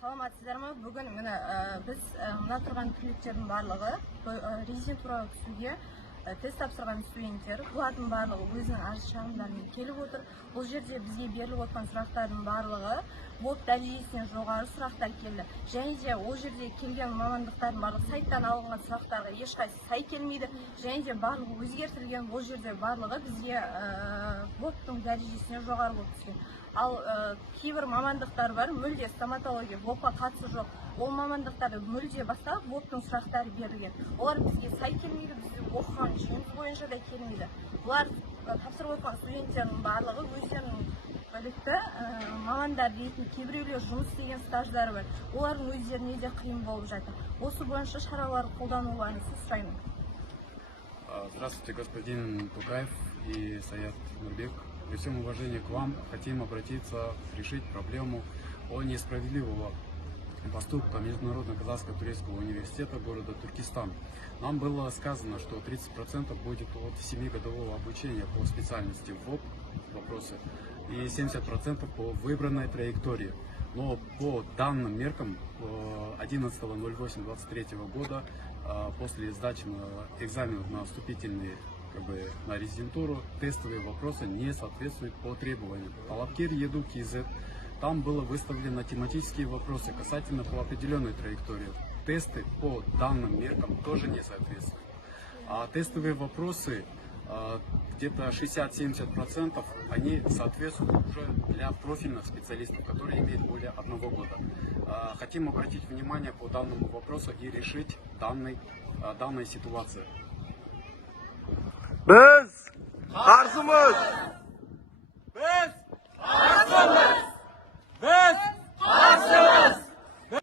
Саламатсыздар ма? Бүгін міне біз мына тұрған түлектердің барлығы резидентураға түсуге тест тапсырған студенттер. Бұлардың барлығы өзінің арыз-шағымдарымен келіп отыр. Бұл жерде бізге беріліп отқан сұрақтардың барлығы ВОП дәрежесінен жоғары сұрақтар келді. Және де ол жерде келген мамандықтардың барлығы сайттан алынған сұрақтарға ешқайсысы сай келмейді. және де барлығы өзгертілген. Бұл жерде барлығы бізге ВОП-тың дәрежесінен жоғары болып түскен. Ал кейбір мамандықтар бар, мүлде стоматология ВОП-қа қатысы жоқ. Ол мамандықтарды мүлде басқа ВОП-тың сұрақтары берілген. Олар бізге сай келмейді, бізде оқыған жүйеміз бойынша да келмейді. Бұлар тапсырып отқан студенттердің барлығы өздерінің білікті мамандар ретінде, кейбіреулер жұмыс істеген стаждары бар. Олардың өздеріне де қиын болып жатыр. Осы бойынша шаралар қолдануларыңызды сұраймын. Здравствуйте, господин Тукаев и Саят Нурбек. При всем уважении к вам хотим обратиться, решить проблему о несправедливого поступка Международного казахско-турецкого университета города Туркестан. Нам было сказано, что 30% будет от 7-годового обучения по специальности ВОП вопросы и 70% по выбранной траектории. Но по данным меркам 11.08.23 года после сдачи экзаменов на вступительные на резидентуру тестовые вопросы не соответствуют по требованиям. Талапкер Еду КИЗ, там было выставлено тематические вопросы касательно по определенной траектории. Тесты по данным меркам тоже не соответствуют. А тестовые вопросы где-то 60-70% они соответствуют уже для профильных специалистов, которые имеют более 1 года. Хотим обратить внимание по данному вопросу и решить данной ситуации. Biz qarzimiz